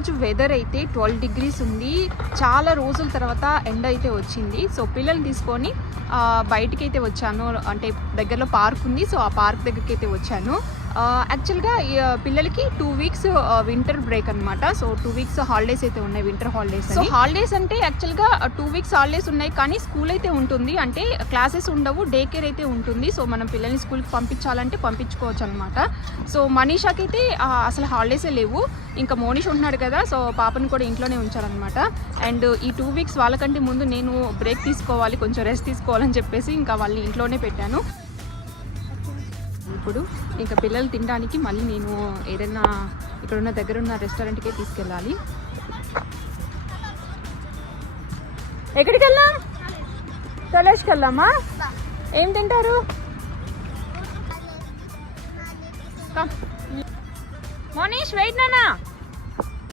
ఈరోజు వెదర్ అయితే 12 degrees ఉంది. చాలా రోజుల తర్వాత ఎండ అయితే వచ్చింది. సో పిల్లల్ని తీసుకొని బయటికి అయితే వచ్చాను. అంటే దగ్గరలో పార్క్ ఉంది. సో ఆ పార్క్ దగ్గరికి అయితే వచ్చాను. యాక్చువల్గా పిల్లలకి 2 weeks వింటర్ బ్రేక్ అనమాట. సో 2 weeks హాలిడేస్ అయితే ఉన్నాయి, వింటర్ హాలిడేస్. సో హాలిడేస్ అంటే యాక్చువల్గా 2 weeks హాలిడేస్ ఉన్నాయి, కానీ స్కూల్ అయితే ఉంటుంది. అంటే క్లాసెస్ ఉండవు, డే కేర్ అయితే ఉంటుంది. సో మనం పిల్లల్ని స్కూల్కి పంపించాలంటే పంపించుకోవచ్చు అనమాట. సో మనీషాకి అయితే అసలు హాలిడేసే లేవు. ఇంకా మోనిష్ ఉంటున్నాడు కదా, సో పాపని కూడా ఇంట్లోనే ఉంచారనమాట. అండ్ ఈ 2 weeks వాళ్ళకంటే ముందు నేను బ్రేక్ తీసుకోవాలి, కొంచెం రెస్ట్ తీసుకోవాలని చెప్పేసి ఇంకా వాళ్ళని ఇంట్లోనే పెట్టాను. ఇప్పుడు ఇంకా పిల్లలు తినడానికి మళ్ళీ నేను ఏదైనా ఇక్కడున్న దగ్గరున్న రెస్టారెంట్కే తీసుకెళ్ళాలి. ఎక్కడికి వెళ్దాం? కలేజ్కి వెళ్దామా? ఏం తింటారు? మోనీష్ వెయిట్ నానా.